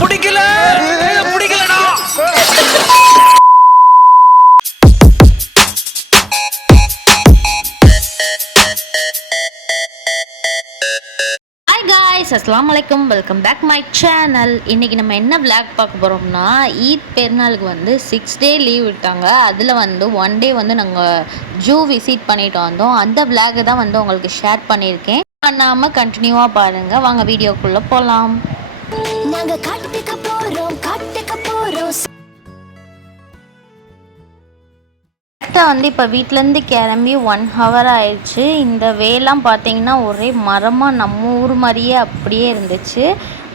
பிடிக்கல பிடிக்கலடா. Hi guys, அஸ்ஸலாமு அலைக்கும். Welcome back my channel. இன்றைக்கி நம்ம என்ன விளாக் பார்க்க போகிறோம்னா, ஈத் பெருநாளுக்கு வந்து 6 டே லீவ் விட்டாங்க. அதில் வந்து 1 டே வந்து நாங்கள் ஜூ விசிட் பண்ணிட்டு வந்தோம். அந்த விளாக் தான் வந்து உங்களுக்கு ஷேர் பண்ணியிருக்கேன். பண்ணாமல் கண்டினியூவாக பாருங்கள். வாங்க வீடியோக்குள்ளே போகலாம். கரெக்டாக வந்து இப்போ வீட்டிலேருந்து கிளம்பி 1 ஹவர் ஆயிடுச்சு. இந்த வேலாம் பார்த்தீங்கன்னா ஒரே மரமாக நம்ம ஊர் மாதிரியே அப்படியே இருந்துச்சு.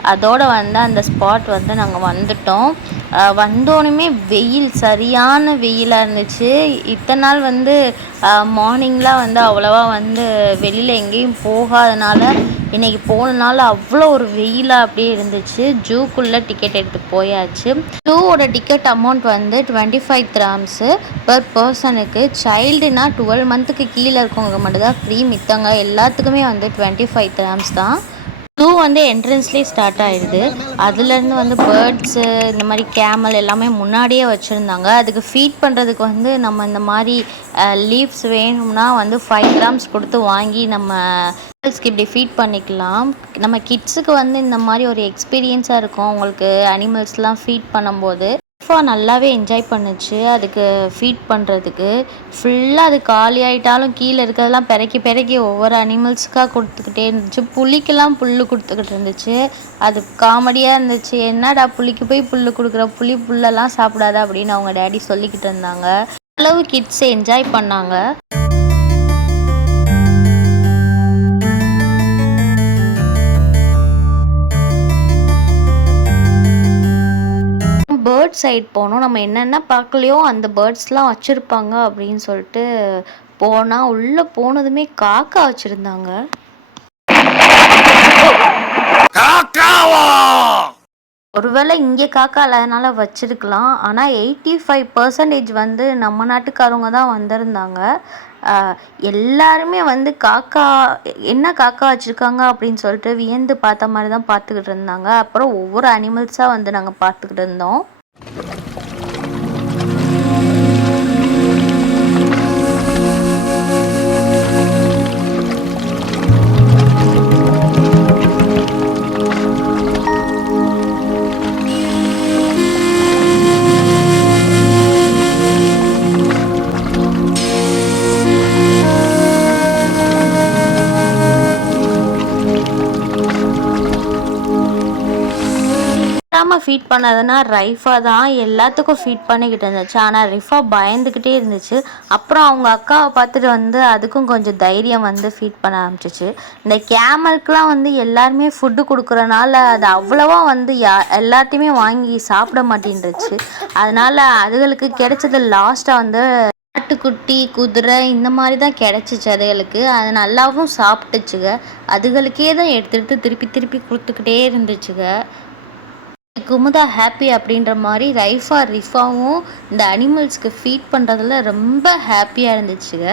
அதோடு வந்து அந்த ஸ்பாட் வந்து நாங்கள் வந்துட்டோம். வந்தோடனே வெயில், சரியான வெயிலாக இருந்துச்சு. இத்தனை நாள் வந்து மார்னிங்லாம் வந்து அவ்வளோவா வந்து வெளியில் எங்கேயும் போகாதனால இன்றைக்கி போனனால அவ்வளோ ஒரு வெயிலாக அப்படியே இருந்துச்சு. ஜூக்குள்ளே டிக்கெட் எடுத்து போயாச்சு. ஜூவோட டிக்கெட் அமௌண்ட் வந்து 25 dirhams பெர் பர்சனுக்கு. சைல்டுனா 12 மந்த்துக்கு கீழே இருக்கவங்க மட்டும்தான் ஃப்ரீ. மித்தவங்க எல்லாத்துக்குமே வந்து 25 dirhams தான். ஜூ வந்து என்ட்ரன்ஸ்லேயே ஸ்டார்ட் ஆகிடுது. அதுலேருந்து வந்து பேர்ட்ஸு, இந்த மாதிரி கேமல் எல்லாமே முன்னாடியே வச்சுருந்தாங்க. அதுக்கு ஃபீட் பண்ணுறதுக்கு வந்து நம்ம இந்த மாதிரி லீவ்ஸ் வேணும்னா வந்து 5 dirhams கொடுத்து வாங்கி நம்ம அனிமல்ஸ்க்கு இப்படி ஃபீட் பண்ணிக்கலாம். நம்ம கிட்ஸுக்கு வந்து இந்த மாதிரி ஒரு எக்ஸ்பீரியன்ஸாக இருக்கும். அவங்களுக்கு அனிமல்ஸ்லாம் ஃபீட் பண்ணும்போது நல்லாவே என்ஜாய் பண்ணுச்சு. அதுக்கு ஃபீட் பண்ணுறதுக்கு ஃபுல்லாக அது காலி ஆகிட்டாலும் கீழே இருக்கிறதெல்லாம் பெருக்கி ஒவ்வொரு அனிமல்ஸுக்காக கொடுத்துக்கிட்டே இருந்துச்சு. புளிக்கெல்லாம் புல் கொடுத்துக்கிட்டு இருந்துச்சு. அது காமெடியாக இருந்துச்சு. என்னடா புளிக்கு போய் புல் கொடுக்குற, புல்லெல்லாம் சாப்பிடாத அப்படின்னு அவங்க டேடி சொல்லிக்கிட்டு இருந்தாங்க. அளவு கிட்ஸ் என்ஜாய் பண்ணாங்க. பேர்ட் சைட் போனோம். நம்ம என்னென்ன பார்க்கலையோ அந்த பேர்ட்ஸ்லாம் வச்சுருப்பாங்க அப்படின்னு சொல்லிட்டு போனால், உள்ளே போனதுமே காக்கா வச்சுருந்தாங்க. ஒருவேளை இங்கே காக்கா இல்லாதனால வச்சுருக்கலாம். ஆனால் 85% வந்து நம்ம நாட்டுக்காரவங்க தான் வந்திருந்தாங்க. எல்லாருமே வந்து காக்கா, என்ன காக்கா வச்சுருக்காங்க அப்படின்னு சொல்லிட்டு வியந்து பார்த்த மாதிரி தான் பார்த்துக்கிட்டு இருந்தாங்க. அப்புறம் ஒவ்வொரு அனிமல்ஸாக வந்து நாங்கள் பார்த்துக்கிட்டு இருந்தோம். ஃபீட் பண்ணதுன்னா ரைஃபா தான் எல்லாத்துக்கும் ஃபீட் பண்ணிக்கிட்டு இருந்துச்சு. ஆனால் ரிஃபா பயந்துக்கிட்டே இருந்துச்சு. அப்புறம் அவங்க அக்காவை பார்த்துட்டு வந்து அதுக்கும் கொஞ்சம் தைரியம் வந்து ஃபீட் பண்ண ஆரம்பிச்சிச்சு. இந்த கேமலுக்கெலாம் வந்து எல்லாருமே ஃபுட்டு கொடுக்குறனால அது அவ்வளோவா வந்து எல்லாத்தையுமே வாங்கி சாப்பிட மாட்டேன்ருச்சு. அதனால் அதுகளுக்கு கிடைச்சது லாஸ்ட்டாக வந்து ஆட்டுக்குட்டி, குதிரை இந்த மாதிரி தான் கிடச்சிச்சு அதுகளுக்கு. அது நல்லாவும் சாப்பிட்டுச்சுங்க. அதுகளுக்கே தான் எடுத்து திருப்பி கொடுத்துக்கிட்டே இருந்துச்சுங்க. குமுதா ஹாப்பி அப்படின்ற மாதிரி ரிஃபாவும் இந்த அனிமல்ஸ்க்கு ஃபீட் பண்ணுறதுல ரொம்ப ஹாப்பியாக இருந்துச்சுங்க.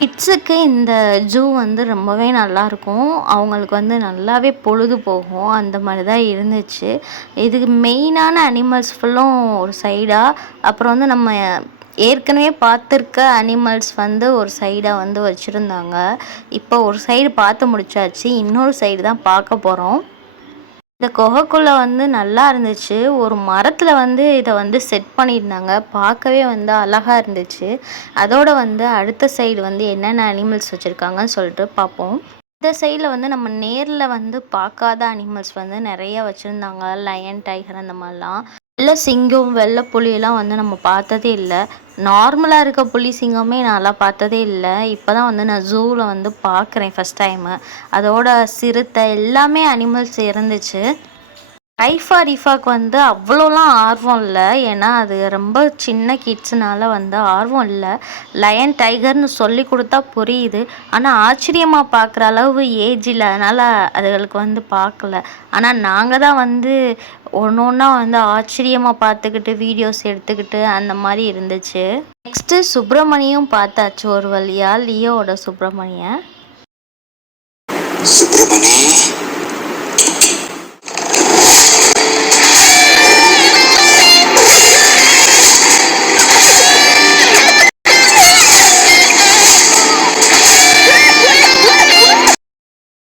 கிட்ஸுக்கு இந்த ஜூ வந்து ரொம்பவே நல்லாயிருக்கும். அவங்களுக்கு வந்து நல்லாவே பொழுது போகும். அந்த மாதிரி தான் இருந்துச்சு. இதுக்கு மெயினான அனிமல்ஸ் ஃபுல்லும் ஒரு சைடாக, அப்புறம் வந்து நம்ம ஏற்கனவே பார்த்துருக்க அனிமல்ஸ் வந்து ஒரு சைடாக வந்து வச்சுருந்தாங்க. இப்போ ஒரு சைடு பார்த்து முடிச்சாச்சு. இன்னொரு சைடு தான் பார்க்க போகிறோம். இந்த குகைக்குள்ளே வந்து நல்லா இருந்துச்சு. ஒரு மரத்தில் வந்து இதை வந்து செட் பண்ணியிருந்தாங்க. பார்க்கவே வந்து அழகாக இருந்துச்சு. அதோடு வந்து அடுத்த சைடு வந்து என்னென்ன அனிமல்ஸ் வச்சுருக்காங்கன்னு சொல்லிட்டு பார்ப்போம். இந்த சைடில் வந்து நம்ம நேரில் வந்து பார்க்காத அனிமல்ஸ் வந்து நிறைய வச்சுருந்தாங்க. லயன், டைகர் அந்த மாதிரிலாம். வெள்ளை சிங்கம், வெள்ளை புலியெல்லாம் வந்து நம்ம பார்த்ததே இல்லை. நார்மலாக இருக்க புலி சிங்கமே நான்லாம் பார்த்ததே இல்லை. இப்போ தான் வந்து நான் ஜூவில் வந்து பார்க்குறேன் ஃபஸ்ட் டைமு. அதோட சிறுத்தை எல்லாமே அனிமல்ஸ் இருந்துச்சு. ரிஃபாக்கு வந்து அவ்வளோலாம் ஆர்வம் இல்லை. ஏன்னா அது ரொம்ப சின்ன கிட்ஸுனால வந்து ஆர்வம் இல்லை. லயன், டைகர்னு சொல்லி கொடுத்தா புரியுது. ஆனால் ஆச்சரியமாக பார்க்குற அளவு ஏஜ் இல்லை. அதனால் அதுகளுக்கு வந்து பார்க்கல. ஆனால் நாங்கள் தான் வந்து ஒன்று ஒன்றா வந்து ஆச்சரியமாக பார்த்துக்கிட்டு வீடியோஸ் எடுத்துக்கிட்டு அந்த மாதிரி இருந்துச்சு. நெக்ஸ்ட்டு சுப்பிரமணியம் பார்த்தாச்சு ஒரு வழியாக. லியோவோட சுப்பிரமணியன்.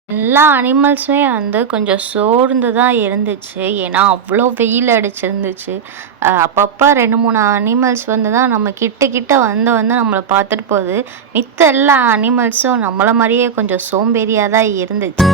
எல்லா அனிமல்ஸுமே வந்து கொஞ்சம் சோர்ந்து தான் இருந்துச்சு. ஏன்னா அவ்வளோ வெயில் அடிச்சிருந்துச்சு. அப்பப்போ 2-3 அனிமல்ஸ் வந்து தான் நம்ம கிட்ட வந்து நம்மளை பார்த்துட்டு போகுது. மித்த எல்லா அனிமல்ஸும் நம்மளை மாதிரியே கொஞ்சம் சோம்பேறியாக தான் இருந்துச்சு.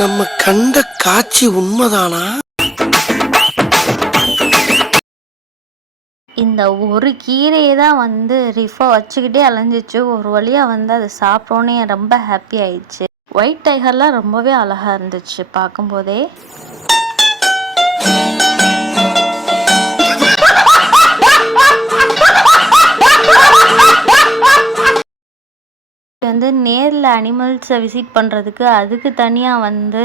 நம்ம கண்ட காட்சி உண்மைதானா? இந்த ஒரு கீரையை தான் வந்து ரிஃபா வச்சுக்கிட்டே அலைஞ்சிச்சு. ஒரு வழியாக வந்து அதை சாப்பிட்டோன்னே ரொம்ப ஹாப்பி ஆயிடுச்சு. ஒயிட் டைகர்லாம் ரொம்பவே அழகாக இருந்துச்சு பார்க்கும்போதே. வந்து நேரில் அனிமல்ஸை விசிட் பண்ணுறதுக்கு அதுக்கு தனியாக வந்து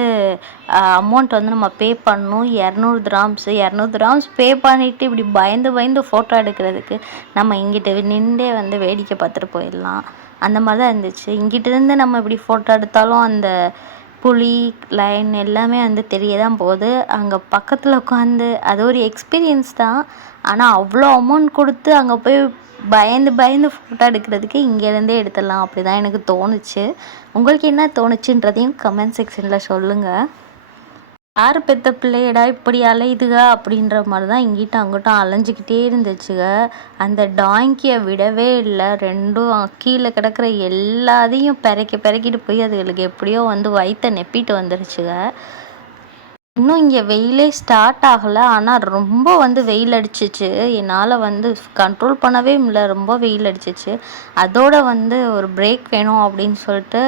அமௌண்ட் வந்து நம்ம பே பண்ணணும். 200 திராம்ஸ் பே பண்ணிவிட்டு இப்படி பயந்து ஃபோட்டோ எடுக்கிறதுக்கு நம்ம இங்கிட்ட நின்றே வந்து வேடிக்கை பார்த்துட்டு போயிடலாம். அந்த மாதிரி தான் இருந்துச்சு. இங்கிட்டிருந்து நம்ம இப்படி ஃபோட்டோ எடுத்தாலும் அந்த புலி லைன் எல்லாமே வந்து தெரிய தான் போகுது. அங்கே பக்கத்தில் உட்காந்து அது ஒரு எக்ஸ்பீரியன்ஸ் தான். ஆனால் அவ்வளோ அமௌண்ட் கொடுத்து அங்கே போய் பயந்து பயந்து ஃபோட்டோ எடுக்கிறதுக்கு இங்கேருந்தே எடுத்துடலாம் அப்படி தான் எனக்கு தோணுச்சு. உங்களுக்கு என்ன தோணுச்சுன்றதையும் கமெண்ட் செக்ஷனில் சொல்லுங்கள். யார் பெற்ற பிள்ளையடா இப்படி அலையுதுக அப்படின்ற மாதிரி தான் இங்கிட்டும் அங்கிட்டும் அலைஞ்சிக்கிட்டே இருந்துச்சுங்க. அந்த டாங்கியை விடவே இல்லை. ரெண்டும் கீழே கிடக்கிற எல்லாத்தையும் பெரக்கிட்டு போய் அதுகளுக்கு எப்படியோ வந்து வயிற்ற நெப்பிட்டு வந்துருச்சுங்க. இன்னும் இங்கே வெயிலே ஸ்டார்ட் ஆகலை. ஆனால் ரொம்ப வந்து வெயில் அடிச்சிச்சு. என்னால் வந்து கண்ட்ரோல் பண்ணவே முடியல. ரொம்ப வெயில் அடிச்சிச்சு. அதோடு வந்து ஒரு பிரேக் வேணும் அப்படின்னு சொல்லிட்டு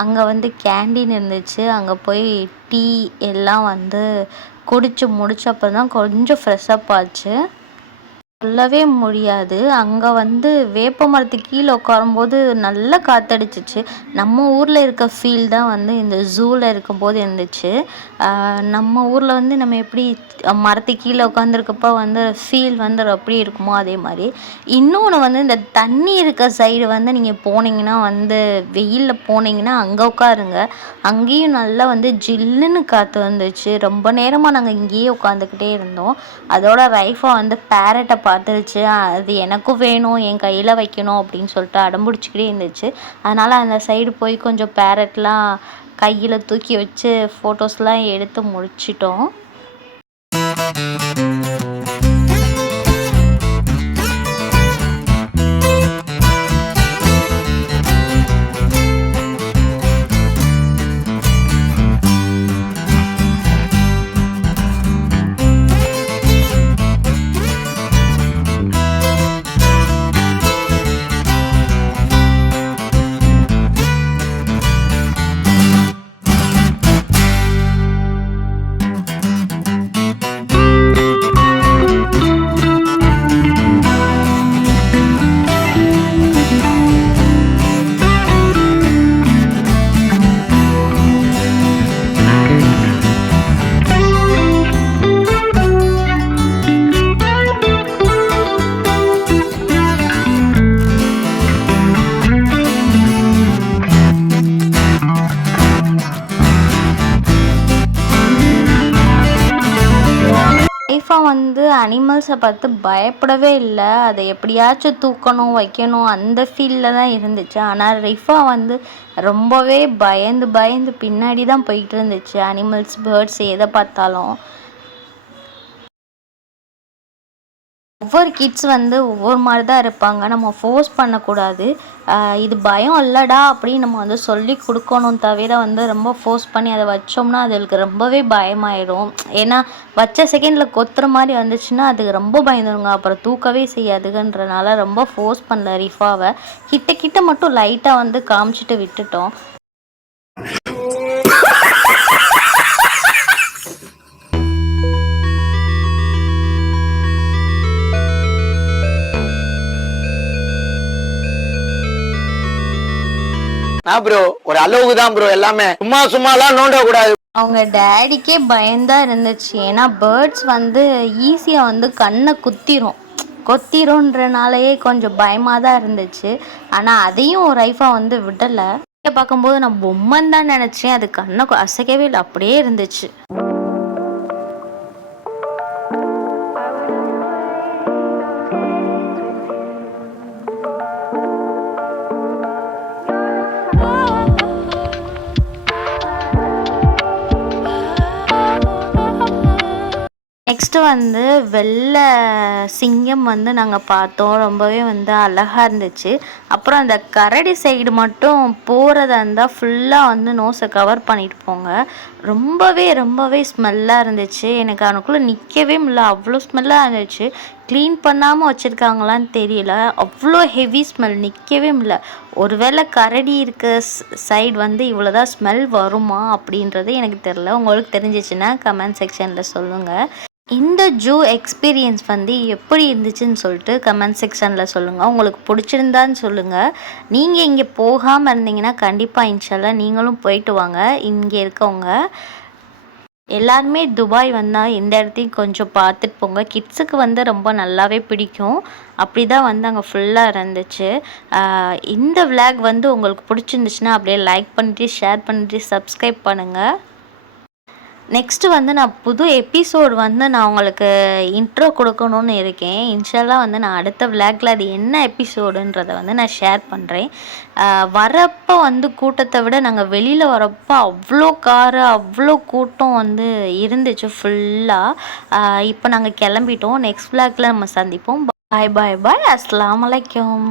அங்கே வந்து கேண்டீன் இருந்துச்சு. அங்கே போய் டீ எல்லாம் வந்து குடிச்சு முடிச்சப்போ தான் கொஞ்சம் ஃப்ரெஷ்அப் ஆச்சு. சொல்லவே முடியாது. அங்கே வந்து வேப்ப மரத்துக்கு கீழே உட்காரும்போது நல்லா காற்றடிச்சிச்சு. நம்ம ஊரில் இருக்க ஃபீல் தான் வந்து இந்த ஜூவில் இருக்கும்போது இருந்துச்சு. நம்ம ஊரில் வந்து நம்ம எப்படி மரத்துக்கு கீழே உட்காந்துருக்கப்போ வந்து ஃபீல் வந்து அப்படி இருக்குமோ அதே மாதிரி. இன்னொன்று வந்து இந்த தண்ணி இருக்க சைடு வந்து நீங்கள் போனீங்கன்னா வந்து வெயிலில் போனீங்கன்னா அங்கே உட்காருங்க. அங்கேயும் நல்லா வந்து ஜில்லுன்னு காற்று வந்துச்சு. ரொம்ப நேரமாக நாங்கள் இங்கேயே உட்காந்துக்கிட்டே இருந்தோம். அதோட ரைஃபா வந்து பேரட்டை பார்த்துருச்சு. அது எனக்கும் வேணும், என் கையில் வைக்கணும் அப்படின்னு சொல்லிட்டு அடம்பிடிச்சிக்கிட்டே இருந்துச்சு. அதனால் அந்த சைடு போய் கொஞ்சம் பேரட்லாம் கையில் தூக்கி வச்சு ஃபோட்டோஸ்லாம் எடுத்து முடிச்சிட்டோம். ரைஃபா வந்து அனிமல்ஸை பார்த்து பயப்படவே இல்லை. அதை எப்படியாச்சும் தூக்கணும் வைக்கணும் அந்த ஃபீலில் தான் இருந்துச்சு. ஆனால் ரைஃபா வந்து ரொம்பவே பயந்து பின்னாடி தான் போயிட்டு இருந்துச்சு. அனிமல்ஸ் பேர்ட்ஸ் எதை பார்த்தாலும். ஒவ்வொரு கிட்ஸ் வந்து ஒவ்வொரு மாதிரி தான் இருப்பாங்க. நம்ம ஃபோர்ஸ் பண்ணக்கூடாது. இது பயம் இல்லைடா அப்படின்னு நம்ம வந்து சொல்லி கொடுக்கணும் தவிர வந்து ரொம்ப ஃபோர்ஸ் பண்ணி அதை வச்சோம்னா அதுக்கு ரொம்பவே பயமாயிடும். ஏன்னா வச்ச செகண்டில் கொத்துற மாதிரி வந்துச்சுன்னா அதுக்கு ரொம்ப பயந்துருங்க. அப்புறம் தூக்கவே செய்யாதுன்றனால ரொம்ப ஃபோர்ஸ் பண்ணல ரிஃபாவை. கிட்ட மட்டும் லைட்டாக வந்து காமிச்சிட்டு விட்டுட்டோம். ப்ரோ ஒரு அளவுக்கு தான் ப்ரோ, எல்லாமே சும்மாலாம் நோண்ட கூடாது. அவங்க டேடிக்கே பயந்தா இருந்துச்சு. ஏன்னா பேர்ட்ஸ் வந்து ஈஸியாக வந்து கண்ணை கொத்திரும்ன்றனாலேயே கொஞ்சம் பயமாக தான் இருந்துச்சு. ஆனால் அதையும் ரைஃபா வந்து விடலை. பார்க்கும்போது நான் பொம்மன் தான் நினச்சேன். அது கண்ணை அசைக்கவே இல்லை, அப்படியே இருந்துச்சு. நெக்ஸ்ட்டு வந்து வெள்ளை சிங்கம் வந்து நாங்கள் பார்த்தோம். ரொம்பவே வந்து அழகாக இருந்துச்சு. அப்புறம் அந்த கரடி சைடு மட்டும் போகிறதா இருந்தால் ஃபுல்லாக வந்து நோஸை கவர் பண்ணிட்டு போங்க. ரொம்பவே ஸ்மெல்லாக இருந்துச்சு. எனக்கு அவனுக்குள்ளே நிற்கவே முடியல, அவ்வளோ ஸ்மெல்லாக இருந்துச்சு. க்ளீன் பண்ணாமல் வச்சுருக்காங்களான்னு தெரியல, அவ்வளோ ஹெவி ஸ்மெல், நிற்கவே முடியல. ஒருவேளை கரடி இருக்க சைடு வந்து இவ்வளோதான் ஸ்மெல் வருமா அப்படின்றது எனக்கு தெரில. உங்களுக்கு தெரிஞ்சிச்சுன்னா கமெண்ட் செக்ஷனில் சொல்லுங்கள். இந்த ஜூ எக்ஸ்பீரியன்ஸ் வந்து எப்படி இருந்துச்சுன்னு சொல்லிட்டு கமெண்ட் செக்ஷனில் சொல்லுங்கள். உங்களுக்கு பிடிச்சிருந்தான்னு சொல்லுங்கள். நீங்கள் இங்கே போகாமல் இருந்தீங்கன்னா கண்டிப்பாக இன்ஷால்லா நீங்களும் போயிட்டு வாங்க. இங்கே இருக்கவங்க எல்லாருமே துபாய் வந்தால் இந்த இடத்தையும் கொஞ்சம் பார்த்துட்டு போங்க. கிட்ஸுக்கு வந்து ரொம்ப நல்லாவே பிடிக்கும். அப்படி தான் வந்து அங்கே ஃபுல்லாக இருந்துச்சு. இந்த விளாக் வந்து உங்களுக்கு பிடிச்சிருந்துச்சுன்னா அப்படியே லைக் பண்ணிட்டு ஷேர் பண்ணிட்டு சப்ஸ்கிரைப் பண்ணுங்கள். நெக்ஸ்ட்டு வந்து நான் புது எபிசோடு வந்து நான் உங்களுக்கு இன்ட்ரோ கொடுக்கணும்னு இருக்கேன். இன்ஷால்லாம் வந்து நான் அடுத்த விளாகில் அது என்ன எபிசோடுன்றதை வந்து நான் ஷேர் பண்ணுறேன். வரப்போ வந்து கூட்டத்தை விட நாங்கள் வெளியில் வரப்போ அவ்வளோ காரு அவ்வளோ கூட்டம் வந்து இருந்துச்சு ஃபுல்லாக. இப்போ நாங்கள் கிளம்பிட்டோம். நெக்ஸ்ட் விளாகில் நம்ம சந்திப்போம். பாய் பாய் பாய். அஸ்ஸலாமு அலைக்கும்.